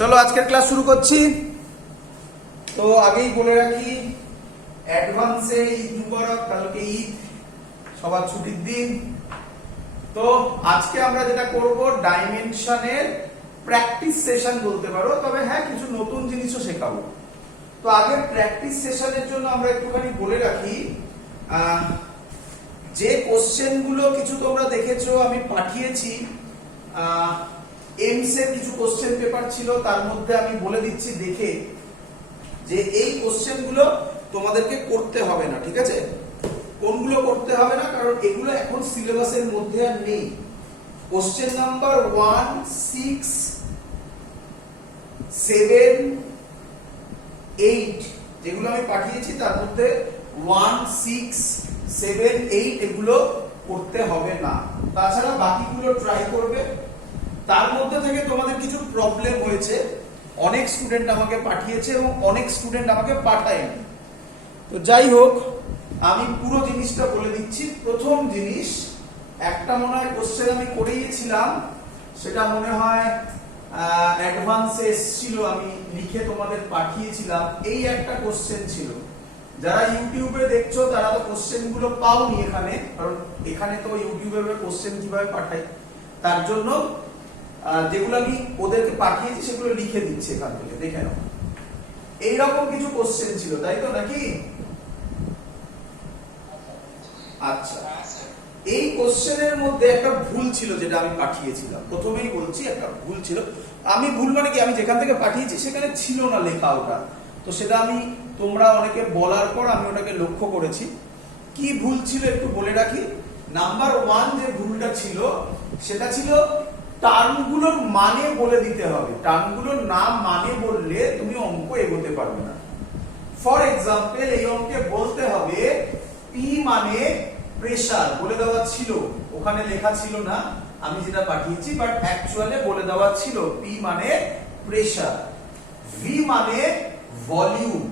চলো আজকের ক্লাস শুরু করছি। তো আগেই বলে রাখি অ্যাডভান্সে ঈদ মুবারক, কালকে ঈদ, সবার ছুটির দিন। তো আজকে আমরা যেটা করব ডাইমেনশনের প্র্যাকটিস সেশন বলতে পারো, তবে হ্যাঁ কিছু নতুন জিনিসও শেখাবো। তো আগে প্র্যাকটিস সেশনের জন্য আমরা একটুখানি বলে রাখি, যে কোশ্চেন গুলো কিছু তোমরা দেখেছো আমি পাঠিয়েছি, এমস এর কিছু কোশ্চেন পেপার ছিল, তার মধ্যে আমি বলে দিচ্ছি দেখে যে এই কোশ্চেন গুলো তোমাদেরকে করতে হবে না, ঠিক আছে? কোনগুলো করতে হবে না, কারণ এগুলো এখন সিলেবাসের মধ্যে আর নেই। কোশ্চেন নাম্বার 1, 6, 7, 8 যেগুলো আমি পাঠিয়েছি তার মধ্যে 1, 6, 7, 8 এগুলো করতে হবে না। তাছাড়া বাকিগুলো ট্রাই করবে। তার মধ্যে থেকে তোমাদের কিছু প্রবলেম হয়েছে, অনেক স্টুডেন্ট আমাকে পাঠিয়েছে এবং অনেক স্টুডেন্ট আমাকে পাঠায়নি। তো যাই হোক, আমি পুরো জিনিসটা বলে দিচ্ছি। প্রথম জিনিস, একটা মনে হয় কোশ্চেন আমি করিয়েছিলাম, সেটা মনে হয় অ্যাডভান্সে এসেছিল, আমি লিখে তোমাদের পাঠিয়েছিলাম। এই একটা কোশ্চেন ছিল। যারা ইউটিউবে দেখছো তারা তো কোশ্চেন গুলো পাওনি এখানে, কারণ এখানে তো ইউটিউবে কোশ্চেন কিভাবে পাঠাই, তার জন্য যেগুলো আমি ওদেরকে পাঠিয়েছি সেগুলো লিখে দিচ্ছি এখান থেকে, দেখে নাও। এইরকম কিছু কোশ্চেন ছিল, তাই তো নাকি? আচ্ছা, এই কোশ্চেনের মধ্যে একটা ভুল ছিল যেটা আমি পাঠিয়েছিলাম। প্রথমেই বলছি একটা ভুল ছিল। আমি ভুল মানে কি, আমি যেখান থেকে পাঠিয়েছি সেখানে ছিল না লেখা ওটা, তো সেটা আমি তোমরা অনেকে বলার পর আমি ওটাকে লক্ষ্য করেছি। কি ভুল ছিল একটু বলে রাখি। নাম্বার 1 যে ভুলটা ছিল সেটা ছিল টার্মগুলোর মানে বলে দিতে হবে। টার্মগুলোর নাম মানে বললে তুমি অঙ্ক এগোতে পারবে না। ফর এক্সাম্পল, এই অঙ্কে বলতে হবে পি মানে প্রেসার, বলে দেওয়া ছিল, ওখানে লেখা ছিল না, আমি যেটা পাঠিয়েছি, বাট অ্যাকচুয়ালি বলে দেওয়া ছিল পি মানে প্রেসার, ভি মানে ভলিউম।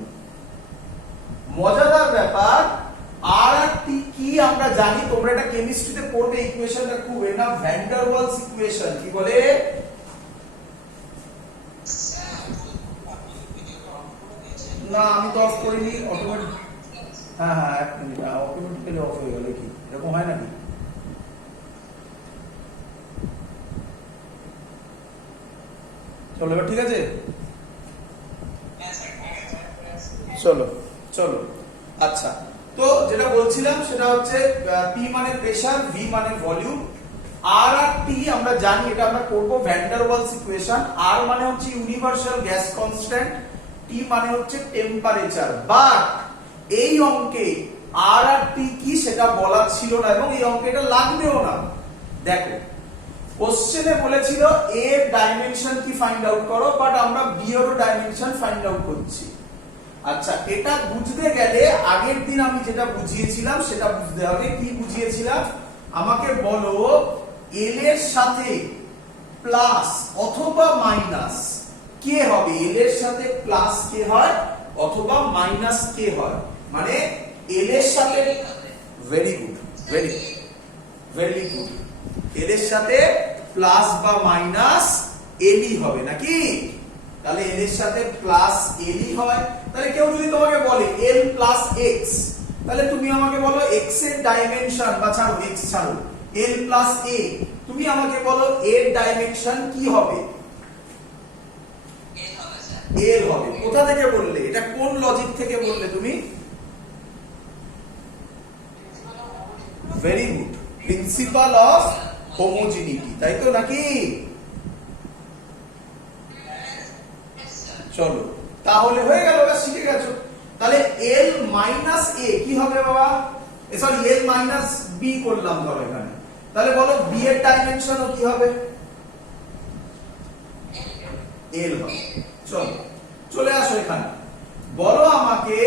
মজাদার ব্যাপার, আর আর টি কি আমরা জানি, তোমরা এটা কেমিস্ট্রিতে পড়বে, ইকুয়েশনটা খুব, এর নাম ভ্যান ডার ওয়ালস ইকুয়েশন। কি বলে? না আমি তো অফ করিনি, অটোমেটিক। হ্যাঁ হ্যাঁ, এক মিনিট, অটোমেটিক্যালি অফ হয়ে গেল, কি এরকম হয় নাকি? চলো এবার ঠিক আছে, চলো চলো। আচ্ছা, তো যেটা বলছিলাম সেটা হচ্ছে পি মানে প্রেসার, ভি মানে ভলিউম, আর আর টি আমরা জানি, এটা আমরা করব ভ্যান ডার ওয়ালস ইকুয়েশন। আর মানে হচ্ছে ইউনিভার্সাল গ্যাস কনস্ট্যান্ট, টি মানে হচ্ছে টেম্পারেচার। বাট এই অঙ্কে আর আর টি কি সেটা বলা ছিল না, এবং এই অঙ্কে এটা লাগবেও না। দেখো, কোশ্চেনে বলেছিল এ এর ডাইমেনশন কি ফাইন্ড আউট করো, বাট আমরা বি এর ডাইমেনশন ফাইন্ড আউট করছি। আচ্ছা, এটা বুঝতে গেলে আগের দিন আমি যেটা বুঝিয়েছিলাম সেটা বুঝতে হবে। কি বুঝিয়েছিলাম? আমাকে বলো এল এর সাথে প্লাস অথবা মাইনাস কে হবে, এল এর সাথে প্লাস কে হয় অথবা মাইনাস কে হয়। মানে এল এর সাথে, very good, very very good, l এর সাথে প্লাস বা মাইনাস এলই হবে নাকি? তাহলে এল এর সাথে প্লাস এলই হয়। তাহলে কেউ যদি তোমাকে বলে এল প্লাস এক্স, তাহলে তুমি আমাকে বলো এক্স এর ডাইমেনশন, বা ছাড়ো এক্স ছাড়ো, এল প্লাস এ, তুমি আমাকে বলো এর ডাইমেনশন কি হবে? এল হবে। কোথা থেকে বললে এটা? কোন লজিক থেকে বললে তুমি? Very good, principal of homogeneity, তাই তো নাকি? চলো, তাহলে হয়ে গেল, শিখে গেছো। তাহলে এল মাইনাস এ কি হবে বাবা? সরি, এল মাইনাস বি করলাম ধরো এখানে। তাহলে বলো বি এর ডাইমেনশন কি হবে? এল হবে। চলো চলে আসো এখানে, বলো আমাকে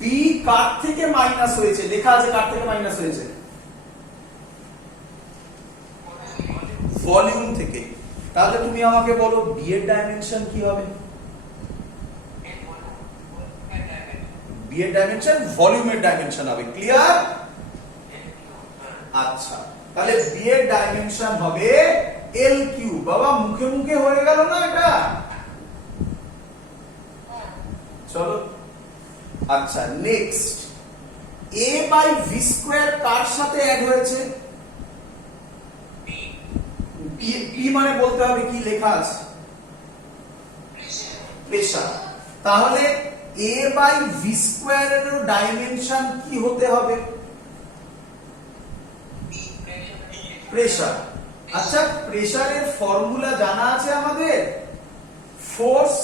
বি কার থেকে মাইনাস হয়েছে, লেখা আছে কার থেকে মাইনাস হয়েছে? ভলিউম থেকে। তাহলে তুমি আমাকে বলো বি এর ডাইমেনশন কি হবে? বি এর ডাইমেনশন ভলিউমের ডাইমেনশন হবে। ক্লিয়ার? আচ্ছা, তাহলে বি এর ডাইমেনশন হবে এল কিউব। বাবা মুখে মুখে হয়ে গেল না এটা? চলো আচ্ছা next a by v square কার সাথে অ্যাড হয়েছে p মানে বলতে হবে কি লেখা আছে প্রেসার তাহলে a বাই ভি স্কয়ার এর ডাইমেনশন কি হতে হবে প্রেসার আচ্ছা প্রেসারের ফর্মুলা জানা আছে আমাদের ফোর্স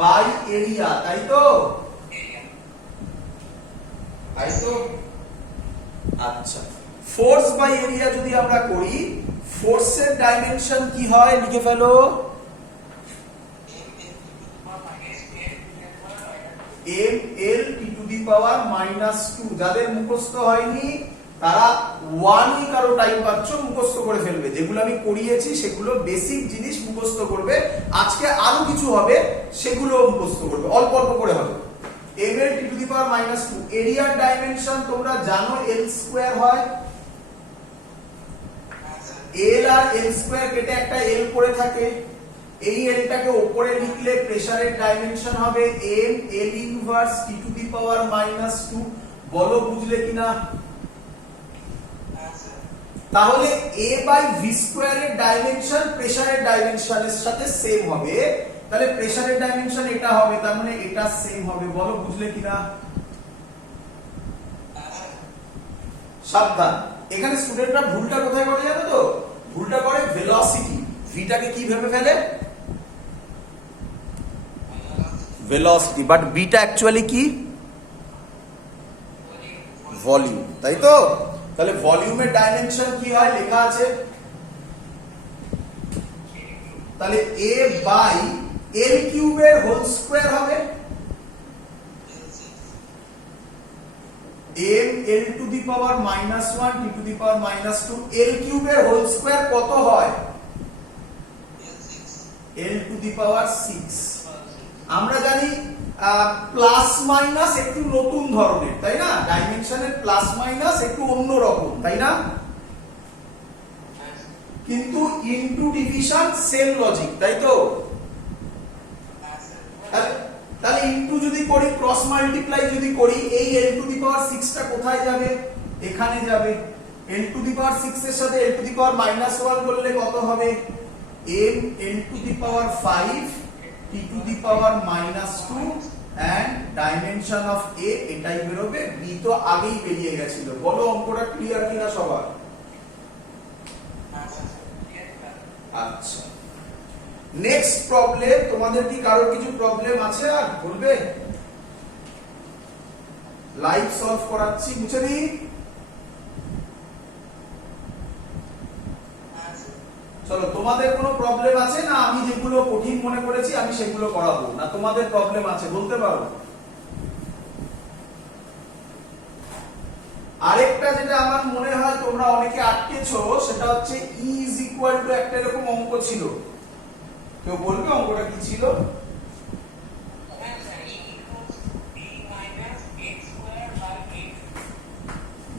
বাই এরিয়া তাই তো আচ্ছা ফোর্স বাই এরিয়া যদি আমরা করি ফোর্সের ডাইমেনশন কি হয় লিখে ফেলো M L T to the power -2 যাদের মুখস্থ হয়নি তারা ওয়ানই কারো টাইম পাচ্ছ মুখস্থ করে ফেলবে যেগুলো আমি করিয়েছি সেগুলো বেসিক জিনিস মুখস্থ করবে আজকে আরো কিছু হবে সেগুলো মুখস্থ করবে অল্প অল্প করে হবে m L T to the power -2 এরিয়ার ডাইমেনশন তোমরা জানো l স্কয়ার হয় l আর l স্কয়ার কেটে একটা l পড়ে থাকে এই lটাকে উপরে লিখলে প্রেসারের ডাইমেনশন হবে m l inverse t to the power -2 বলো বুঝলে কিনা তাহলে a বাই v স্কয়ারের ডাইমেনশন প্রেসারের ডাইমেনশনের সাথে সেম হবে তাহলে প্রেসারের ডাইমেনশন এটা হবে তার মানে এটা সেম হবে বলো বুঝলে কিনা সাবধান এখানে স্টুডেন্টরা ভুলটা কোথায় করে জানো তো ভুলটা করে ভেলোসিটি ভিটাকে কি ভেবে ফেলে ভেলোসিটি বাট বিটা অ্যাকচুয়ালি কি ভলিউম তাই তো তাহলে ভলিউমের ডাইমেনশন কি হয় লেখা আছে তাহলে a বাই l কিউবের হোল স্কয়ার হবে m l two the power -1 t to the power -2 l কিউবের হোল স্কয়ার কত হয় l টু দি পাওয়ার 6 আমরা জানি প্লাস মাইনাস একটু নতুন ধরনের তাই না ডাইমেনশনের প্লাস মাইনাস একটু অন্য রকম তাই না কিন্তু ইনটু ডিভিশন সেম লজিক তাই তো তাহলে ইনটু যদি করি ক্রস মাল্টিপ্লাই যদি করি এই l টু দি পাওয়ার 6 টা কোথায় যাবে এখানে যাবে l টু দি পাওয়ার 6 এর সাথে l টু দি পাওয়ার -1 করলে কত হবে m l two the power 5 t to the power -2 and dimension of a এটাই বেরোবে b তো আগেই বেরিয়ে গেছিল বলো অঙ্কটা ক্লিয়ার কিনা সবার আচ্ছা নেক্সট প্রবলেম তোমাদের কি কারো কিছু প্রবলেম আছে আর বলবে লাইভ সলভ করাচ্ছি বুঝে নি চলো তোমাদের কোনো প্রবলেম আছে না আমি যেগুলো কঠিন মনে করেছি আমি সেগুলো করাবো না তোমাদের প্রবলেম আছে বলতে পারো আরেকটা যেটা আমার মনে হয় তোমরা অনেকে আটকেছো সেটা হচ্ছে E is equal to একটা এরকম অঙ্ক ছিল কেউ বলবে অঙ্কটা কি ছিল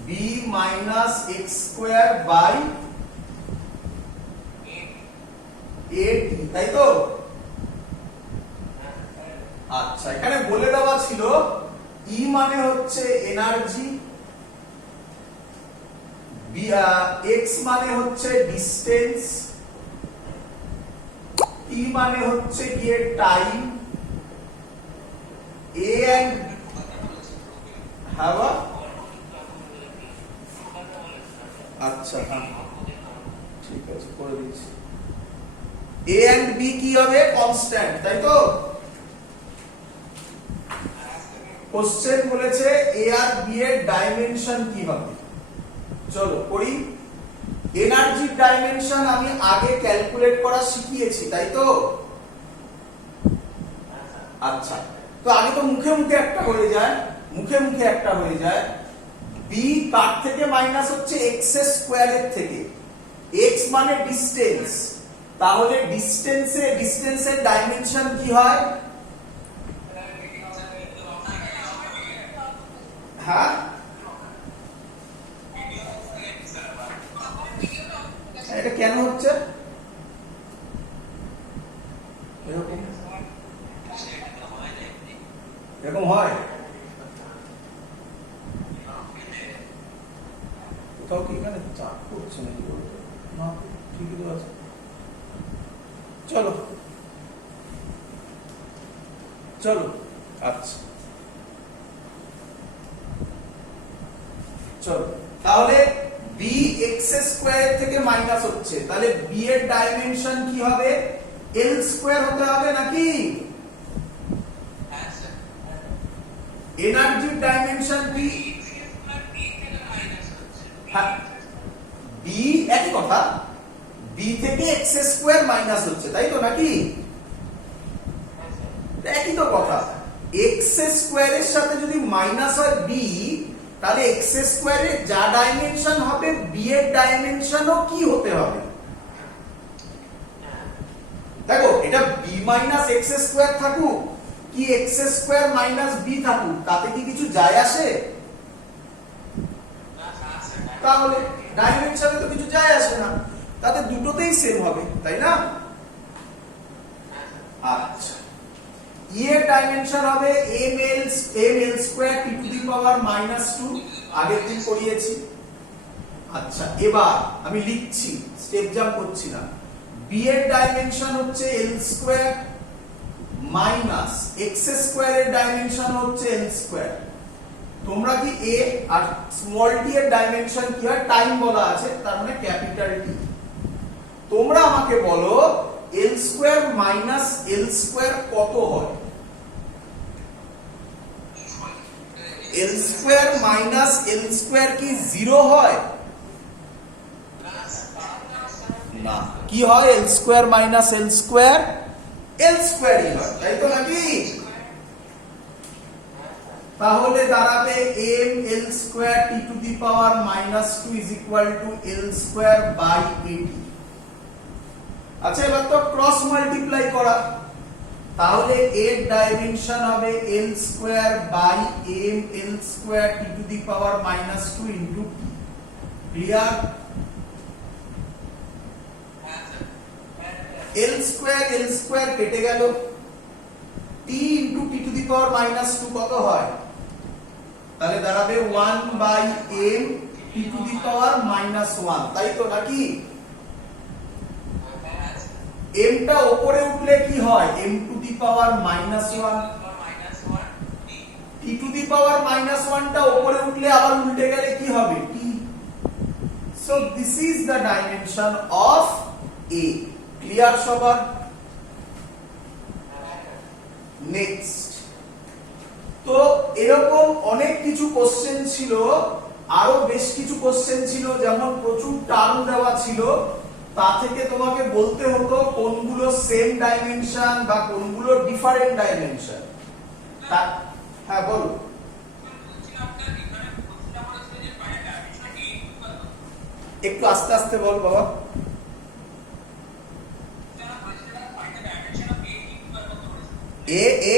b minus x square by 8 তাই তো আচ্ছা এখানে বলে দেওয়া ছিল E মানে হচ্ছে এনার্জি x মানে হচ্ছে ডিসটেন্স t মানে হচ্ছে গিয়ে টাইম a and হাওয়া আচ্ছা হ্যাঁ ঠিক আছে করে দিচ্ছি a and b কি হবে কনস্ট্যান্ট তাই তো কোশ্চেন বলেছে a আর b এর ডাইমেনশন কি হবে চলো করি এনার্জি ডাইমেনশন আমি আগে ক্যালকুলেট করা শিখিয়েছি তাই তো আচ্ছা তো আগে তো মুখে মুখে একটা হয়ে যায় b কার থেকে মাইনাস হচ্ছে x এর স্কয়ারের থেকে x মানে ডিসটেন্স তাহলে ডিসটেন্সের ডাইমেনশন কি হয় হ্যাঁ এটা কেন হচ্ছে এরকম হয়? কোথাও কি এখানে চাপ করছে নাকি বলতো? না, ঠিকই তো আছে। চলো চলো, আচ্ছা চলো, তাহলে বি এক্স স্কোয়ার থেকে মাইনাস হচ্ছে, তাহলে বি এর ডাইমেনশন কি হবে? এল স্কোয়ার হতে হবে নাকি? এনার্জির ডাইমেনশন কি? বি একই কথা, বি থেকে এক্স স্কোয়ার মাইনাস হচ্ছে, তাই তো নাকি? একই তো কথা। এক্স স্কোয়ারের সাথে যদি মাইনাস হয় বি, তাহলে এক্স স্কোয়ারের যা ডাইমেনশন হবে বি এর ডাইমেনশনও কি হতে হবে? দেখো, এটা বি মাইনাস এক্স স্কোয়ার থাকুক কি এক্স স্কোয়ার মাইনাস বি থাকুক, তাতে কি কিছু যায় আসে? তাহলে ডাইমেনশনে তো কিছু যায় আসে না, তাতে দুটোতেই সেম হবে, তাই না? আচ্ছা, ই এর ডাইমেনশন হবে m L square T to the power -2, আগের দিন করিয়েছি। আচ্ছা, এবার আমি লিখছি, স্টেপ জাম্প করছি না। বি এর ডাইমেনশন হচ্ছে এল স্কয়ার মাইনাস এক্স স্কয়ার এর ডাইমেনশন হচ্ছে এল স্কয়ার। তোমরা কি এ আর স্মল টি এর ডাইমেনশন কি হয়? টাইম বলা আছে, তার মানে ক্যাপিটাল টি। তোমরা আমাকে বলো L square minus L square কত হয়? L square minus L square কি 0 হয়? না, কি হয়? L square minus L square L স্কয়ারই হয়, তাই তো নাকি? তাহলে দাঁড়াবে M L square T to the power -2 is equal to L square by এটি। আচ্ছা, এবার তো ক্রস মাল্টিপ্লাই করা, তাহলে এর ডাইমেনশন হবে l square by m L square T to the power -2 into t. Clear? L square কেটে গেল, টি into T to the power -2 কত হয়? তাহলে দাঁড়াবে 1 by m t to the power -1, তাই তো নাকি? m টা উপরে উঠলে কি হয়? m to the power -1, t to the power -1 টা উপরে উঠলে আবার উল্টে গেলে কি হবে? t। So this is the dimension of a। Clear সবার? নেক্সট, তো এরকম অনেক কিছু কোশ্চেন ছিল, আরো বেশ কিছু কোশ্চেন ছিল, যেমন প্রচুর টার্ম দেওয়া ছিল, তা থেকে তোমাকে বলতে হতো কোনগুলো সেম ডাইমেনশন বা কোনগুলো ডিফারেন্ট ডাইমেনশন। হ্যাঁ বলো। একটু আস্তে আস্তে বল বাবা। এ এ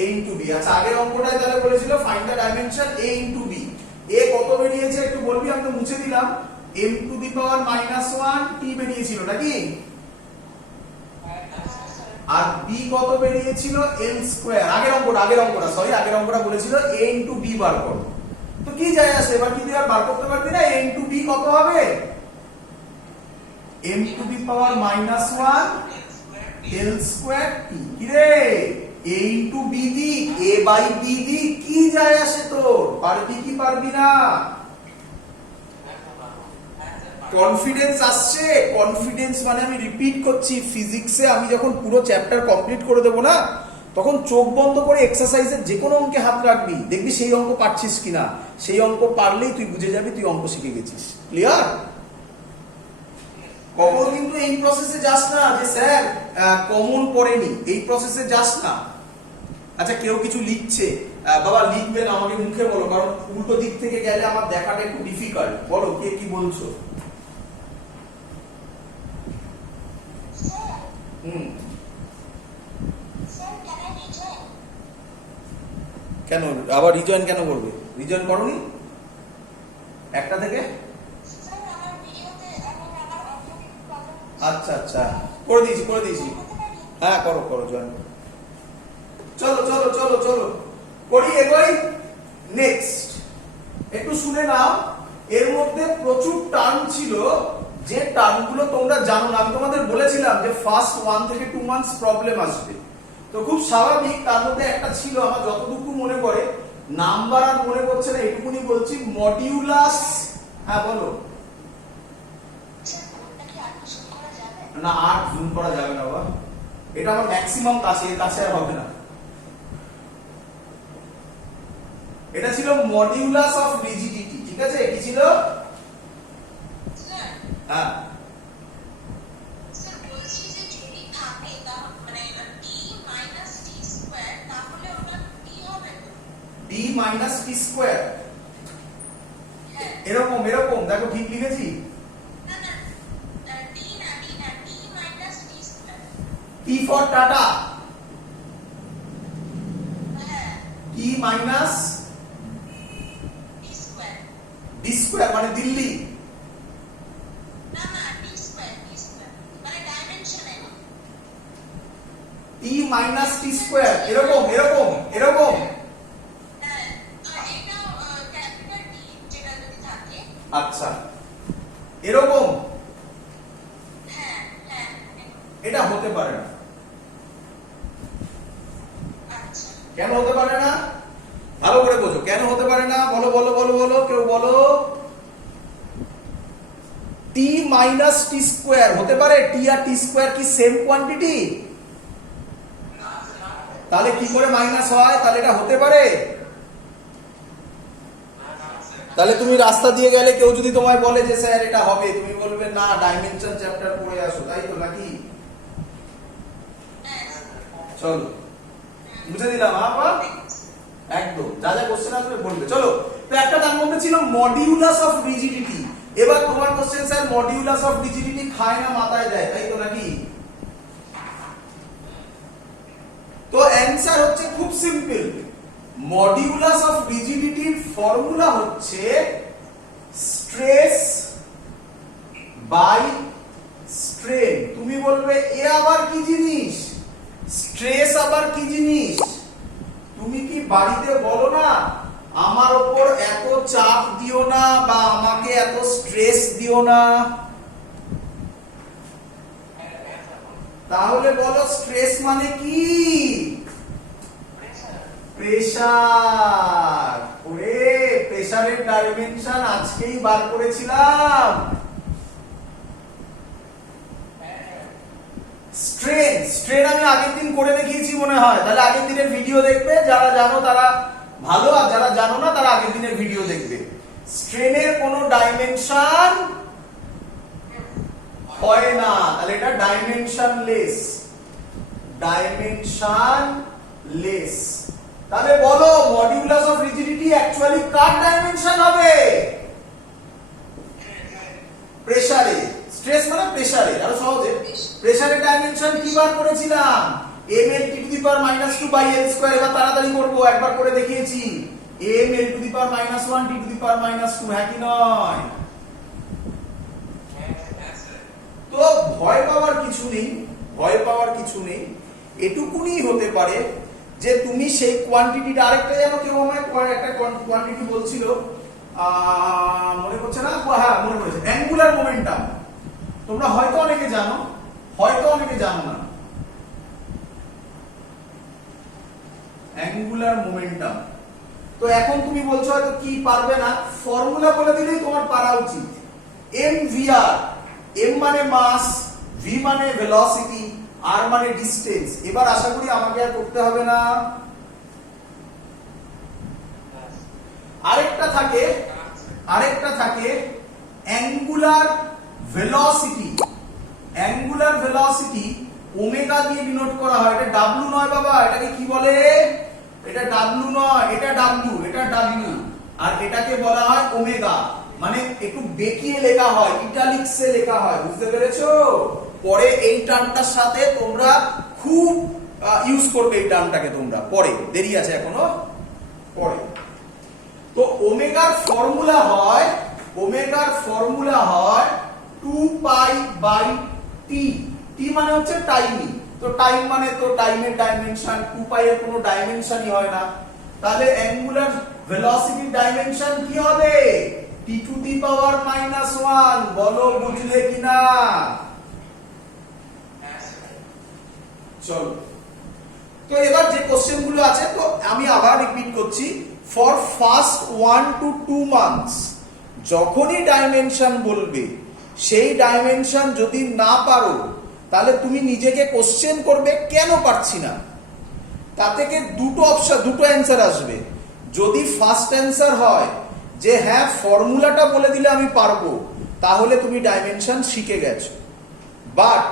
a into b। আচ্ছা, আগের অঙ্কটায় তাহলে বলেছিল find the dimension a into b। a কত বেরিয়েছে একটু বলবি? আমি তো মুছে দিলাম। m to the power -1 t বেরিয়েছিল নাকি? আর b কত বেরিয়েছিল? l square. আগের অঙ্কটা বলেছিল a into b বার করো। তো কি যায় আসে, এবার কি তুই আর বার করতে পারবি না? a into b কত হবে? m to the power -1 l square t। কি রে, a into b the, a by b দি, কি যায় আসে তোর? পারবি কি পারবি না? কনফিডেন্স আসছে? কনফিডেন্স মানে আমি রিপিট করছি, ফিজিক্সে আমি যখন পুরো চ্যাপ্টার কমপ্লিট করে দেবো না, তখন চোখ বন্ধ করে এক্সারসাইজের যে কোনো অঙ্কে হাত রাখবি, দেখবি সেই অঙ্ক পারছিস কিনা। সেই অঙ্ক পারলেই তুই বুঝে যাবি তুই অঙ্ক শিখে গেছিস। ক্লিয়ার? কখনো কিন্তু এই প্রসেসে যাস না যে স্যার কমন পড়েনি, এই প্রসেসে যাস না। আচ্ছা, কেউ কিছু লিখছে, বাবা লিখবে না, আমাকে মুখে বলো, কারণ উল্টো দিক থেকে গেলে আমার দেখাটা একটু ডিফিকাল্ট। বলো কে কি বলছো? কেন আবার রিজয়েন কেন করবে? রিজয়েন করনি একটা থেকে? আচ্ছা আচ্ছা, করে দিয়েছি। হ্যাঁ, করো জয়েন। চলো চলো চলো চলো করি, এগোই। নেক্সট একটু শুনে নাও, এর মধ্যে প্রচুর টার্ম ছিল যে টার্মগুলো তোমরা জানো না। আমি তোমাদের বলেছিলাম যে ফার্স্ট 1 থেকে 2 মান্থস প্রবলেম আসবে, তো খুব স্বাভাবিক। তার মধ্যে একটা ছিল, আমার যতটুকু মনে পড়ে, নাম্বার আর মনে পড়ছে না, এটুকুনি বলছি, মডিউলাস। হ্যাঁ বলো। না 8 জুম করা যাবে না বাবা, এটা আমার ম্যাক্সিমাম কাছে, এর কাছে আর হবে না। এটা ছিল মডিউলাস অফ রিজিডিটি, ঠিক আছে? কি ছিল? হ্যাঁ d মাইনাস টি স্কয়ার, এরকম এরকম দেখো ঠিক লিখেছি। T for tata, T minus D square মানে দিল্লি। টি মাইনাস টি স্কয়ার, এরকম এরকম এরকম। আচ্ছা এরকম, এটা হতে পারে না। কেন হতে পারে না? ভালো করে বোঝো, কেন হতে পারে না? বলো বলো বলো বলো, কেউ বলো। টি মাইনাস টি স্কয়ার হতে পারে? টি আর টি স্কয়ার কি সেম কোয়ান্টিটি? তাহলে কি করে মাইনাস হয়? তাহলে এটা হতে পারে? তাহলে তুমি রাস্তা দিয়ে গেলে কেউ যদি তোমায় বলে যে স্যার এটা হবে, তুমি বলবে না ডাইমেনশন চ্যাপ্টার পড়ে আসো, তাই তো নাকি? চলো বুঝে দিলাম আপা, একদম যা যা কোশ্চেন আসবে বলবে। চলো, তো একটা তার মধ্যে ছিল মডিউলাস অফ রিজিডিটি। এবার তোমার question, sir modulus of rigidity খায় না মাথায় দেয়, তাই তো নাকি? তো অ্যানসার হচ্ছে খুব সিম্পল, মডিউলাস অফ রিজিডিটির ফর্মুলা হচ্ছে স্ট্রেস বাই স্ট্রেন। তুমি বলবে এ আবার কি জিনিস? স্ট্রেস আবার কি জিনিস? তুমি কি বাড়িতে বলো না আমার উপর এত চাপ দিও না বা আমাকে এত স্ট্রেস দিও না? তাহলে বলো স্ট্রেস মানে কি? প্রেসার। ওরে প্রেসারের ডাইমেনশন আজকেই বার করেছিলাম। স্ট্রেন, স্ট্রেন আমি আগের দিন করে দেখিয়েছি মনে হয়, তাহলে আগের দিনের ভিডিও দেখবে, যারা জানো তারা ভালো, আর যারা জানো না তারা আগের দিনের ভিডিও দেখবে। স্ট্রেনের কোনো ডাইমেনশন হয় না, তাহলে এটা ডাইমেনশনলেস। ডাইমেনশনলেস। তাহলে বলো modulus of rigidity actually car dimension হবে? প্রেসারে। স্ট্রেস মানে প্রেসারে, আরো সহজে প্রেসারের ডাইমেনশন কি বার করেছিলাম? ml t to the power -2 by l square. এবার তাড়াতাড়ি করব, একবার করে দেখিয়েছি। ml to the power -1 t to the power -2, হ্যাঁ কি নয়? তো ভয় পাওয়ার কিছু নেই, ভয় পাওয়ার কিছু নেই। এটুকুনি হতে পারে যে তুমি সেই কোয়ান্টিটিটা, আরেকটা যেন কেউ আমায় একটা কোয়ান্টিটি বলছিল, মনে পড়ছে না, হ্যাঁ মনে পড়েছে, অ্যাঙ্গুলার মোমেন্টাম। তোমরা হয়তো অনেকে জানো, হয়তো অনেকে জানো না। Angular momentum. তো এখন তুমি বলছো হয়তো কি পারবে না, ফর্মুলা বলে দিলেই তোমার পারা উচিত। mvr, m মানে মাস, v মানে ভেলোসিটি, r মানে ডিসটেন্স। এবার আশা করি আমাকে আর করতে হবে না। আরেকটা থাকে angular velocity. Angular velocity omega দিয়ে ডিনোট করা হয়। এটা ডাব্লু নয় বাবা, এটাকে কি বলে? এটা ডাব্লু নয়, এটা ডাব্লু, এটা ডাব্লু, আর এটাকে বলা হয় ওমেগা। মানে একটু বেঁকিয়ে লেখা হয়, ইটালিক্সে লেখা হয়, বুঝতে পেরেছো? পরে এই টার্মটার সাথে তোমরা খুব ইউজ করবে এই টার্মটাকে, তোমরা পরে, দেরি আছে এখনো, পরে। তো ওমেগার ফর্মুলা হয় 2 পাই বাই টি। টি মানে হচ্ছে টাইমিং, তো টাইম মানে তো টাইমের ডাইমেনশন, 2 পাই এর কোনো ডাইমেনশনই হয় না, তাহলে অ্যাঙ্গুলার ভেলোসিটির ডাইমেনশন কি হবে? t to the power -1। বলো বুঝলে কিনা? চলো, তো এবার যে কোশ্চেন গুলো আছে, তো আমি আবার রিপিট করছি, ফর ফার্স্ট 1 to 2 মান্থস যখনই ডাইমেনশন বলবে, সেই ডাইমেনশন যদি না পারো তাহলে তুমি নিজেকে কোশ্চেন করবে কেন পারছি না। তা থেকে দুটো অপশন, দুটো অ্যান্সার আসবে। যদি ফার্স্ট অ্যান্সার হয় যে হ্যাঁ ফর্মুলাটা বলে দিলে আমি পারবো, তাহলে তুমি ডাইমেনশন শিখে গেছো। বাট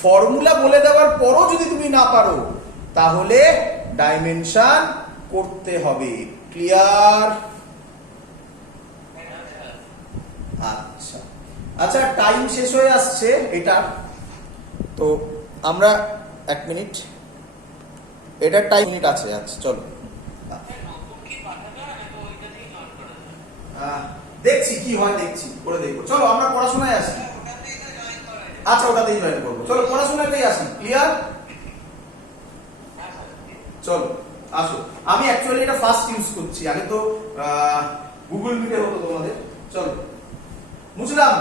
ফর্মুলা বলে দেওয়ার পরও যদি তুমি না পারো, তাহলে ডাইমেনশন করতে হবে। ক্লিয়ার? আচ্ছা আচ্ছা, টাইম শেষ হয়ে আসছে এটা, তো আমরা 1 মিনিট, এটা টাইম মিনিট আছে। আচ্ছা চলো, দেখছি কি হয়, দেখছি করে দেখবো। চলো আমরা পড়াশোনায় আসি। আচ্ছা ওটাতেই জয়েন করবো, চলো পড়াশোনাতেই আসি। ক্লিয়ার? চলো আসো, আমি অ্যাকচুয়ালি এটা ফার্স্ট ইউজ করছি, আগে তো গুগল মিটে হতো তোমাদের। চলো বুঝলাম।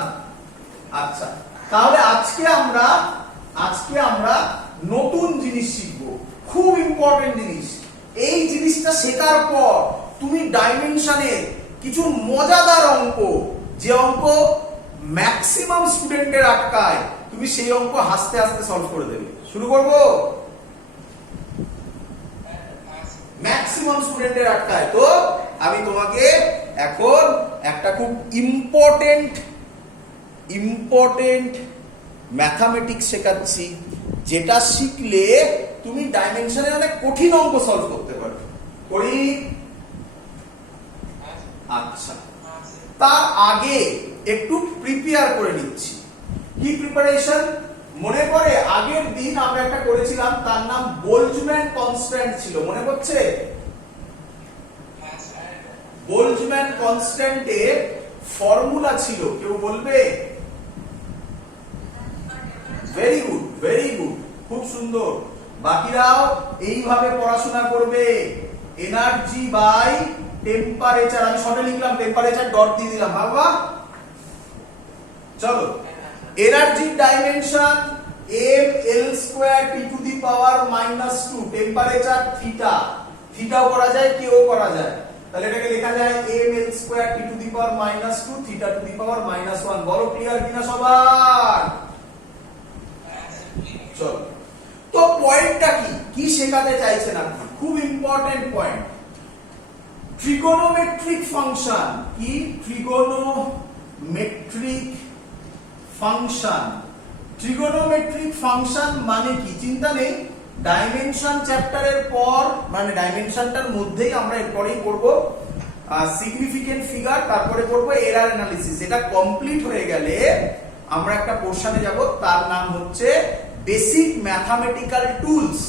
আচ্ছা তাহলে আজকে আমরা নতুন জিনিস শিখবো, খুব ইম্পর্টেন্ট জিনিস। এই জিনিসটা শেখার পর তুমি ডাইমেনশনের কিছু মজাদার অঙ্ক, যে অঙ্ক ম্যাক্সিমাম স্টুডেন্টের আটকায়, তুমি সেই অঙ্ক হাসতে হাসতে সলভ করে দেবে। শুরু করবো? ম্যাক্সিমাম স্টুডেন্টের আটকায়, তো আমি তোমাকে এখন একটা খুব ইম্পর্টেন্ট ম্যাথামেটিক্স শেখাচ্ছি, যেটা শিখলে তুমি ডাইমেনশনে অনেক কঠিন অঙ্ক সলভ করতে পারবে। করি? আচ্ছা, তার আগে একটু প্রিপেয়ার করে নিচ্ছি। কি প্রিপারেশন? মনে পড়ে আগের দিন আমরা একটা করেছিলাম, তার নাম বোলজম্যান কনস্ট্যান্ট ছিল, মনে পড়ছে? বোলজম্যান কনস্ট্যান্টের ফর্মুলা ছিল, কেউ বলবে? ভেরি গুড, ভেরি গুড, খুব সুন্দর। বাকিরাও এইভাবে পড়াশোনা করবে। এনার্জি বাই টেম্পারেচার, আমি শর্টে লিখলাম, টেম্পারেচার ডট দিয়ে দিলাম। বাবা চলো, energy dimension ml² t to the power -2, temperature theta, থিটাও করা যায়, কেও করা যায়, তাহলে এটাকে লেখা যায় ml² t to the power -2 theta to the power -1। বলো ক্লিয়ার কিনা সবার? চলো, তো পয়েন্টটা কি শেখাতে চাইছেন আপনি? খুব ইম্পর্টেন্ট পয়েন্ট, ট্রিগোনোমেট্রিক ফাংশন। কি ট্রিগোনোমেট্রিক ফাংশন? ট্রিগোনোমেট্রিক ফাংশন মানে কি? চিন্তা নেই, ডাইমেনশন চ্যাপ্টারের পর, মানে ডাইমেনশনটার মধ্যেই আমরা এরপরেই করব সিগনিফিকেন্ট ফিগার, তারপরে করব এরর অ্যানালিসিস। এটা কমপ্লিট হয়ে গেলে আমরা একটা পোরশনে যাব, তার নাম হচ্ছে বেসিক ম্যাথামেটিক্যাল টুলস।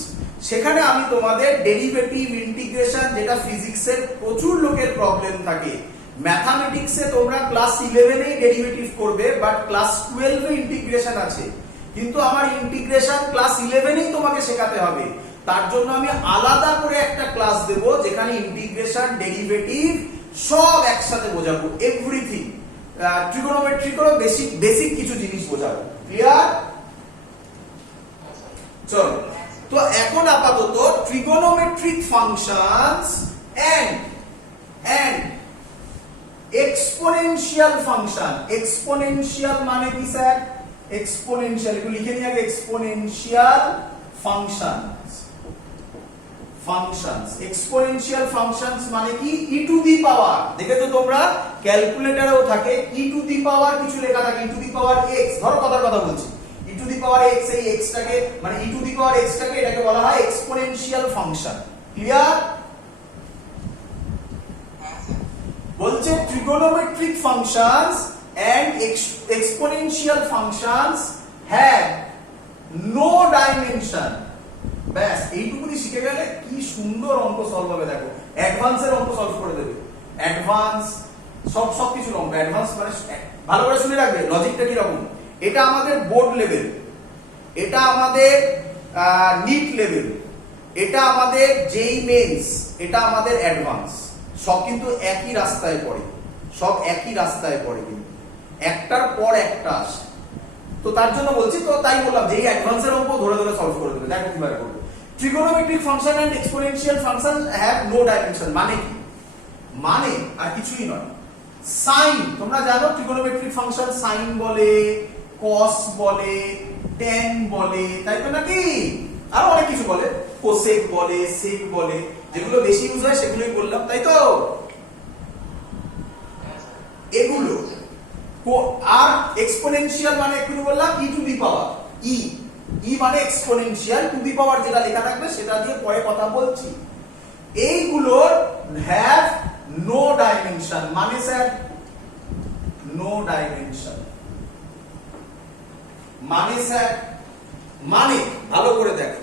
সেখানে আমি তোমাদের ডেরিভেটিভ, ইন্টিগ্রেশন, যেটা ফিজিক্সের প্রচুর লোকের প্রবলেম থাকে, ম্যাথামেটিক্সে তোমরা ক্লাস 11এই ডেরিভেটিভ করবে, বাট ক্লাস 12 এ ইন্টিগ্রেশন আছে, কিন্তু আমার ইন্টিগ্রেশন ক্লাস 11এই তোমাকে শেখাতে হবে। তার জন্য আমি আলাদা করে একটা ক্লাস দেব, যেখানে ইন্টিগ্রেশন, ডেরিভেটিভ সব একসাথে বোঝাবো, এভরিথিং। ট্রিগোনোমেট্রিকেরও বেসিক কিছু জিনিস বোঝাবো। ক্লিয়ার? চলো, তো এখন আপাতত trigonometric functions and exponential function. Exponential মানে কি স্যার? এক্সপোনেনশিয়াল, একটু লিখে নিয়ে আগে, এক্সপোনেনশিয়াল ফাংশনস। এক্সপোনেনশিয়াল ফাংশনস মানে কি? ই টু দি পাওয়ার, দেখেছো তোমরা ক্যালকুলেটরেও থাকে ই টু দি পাওয়ার, কিছু লেখা থাকে ই টু দি পাওয়ার এক্স, ধরো কথার কথা বলছি, ই টু দি পাওয়ার এক্স, এই এক্সটাকে মানে ই টু দি পাওয়ার এক্সটাকে, এটাকে বলা হয় এক্সপোনেনশিয়াল ফাংশন। ক্লিয়ার? বলছে trigonometric functions and exponential functions have no dimension। ব্যাস এইটুকুনি শিখে গেলে কি সুন্দর অঙ্ক সলভ হবে। দেখো অ্যাডভান্সের অঙ্ক সলভ করে দেবে, অ্যাডভান্স সব কিছু অঙ্ক। অ্যাডভান্স মানে ভালো করে শুনে রাখবে লজিকটা কি রকম। এটা আমাদের বোর্ড লেভেল, এটা আমাদের নিট লেভেল, এটা আমাদের যেই মেন্স, এটা আমাদের অ্যাডভান্স, সব কিন্তু একই রাস্তায় পড়ে, সব একই রাস্তায় পড়ে, কিন্তু একটার পর একটা আসে। তো তার জন্য বলছি, তো তাই বললাম যে এই অ্যাডভান্সের অঙ্ক ধরে ধরে সলভ করে দেবে। দেখো কিভাবে করবে। Trigonometric function and exponential function have no dimension. মানে কি? মানে আর কিছুই নয়, সাইন, তোমরা জানো ট্রিগোনোমেট্রিক ফাংশন সাইন বলে, কস বলে, ট্যান বলে, তাই তো নাকি? আরো অনেক কিছু বলে, কোসেক বলে, সেক বলে, যেগুলো বেশি ইউজ হয় সেগুলোই বললাম, তাই তো? এগুলো আর এক্সপোনেনশিয়াল মানে একটু বললাম ই টু দি পাওয়ার, ই মানে এক্সপোনেনশিয়াল, টু দি পাওয়ার যেটা লেখা থাকবে সেটা দিয়ে পরে কথা বলছি। এইগুলোর হ্যাভ নো ডাইমেনশন। মানে স্যার নো ডাইমেনশন, মানে স্যার, মানে ভালো করে দেখো,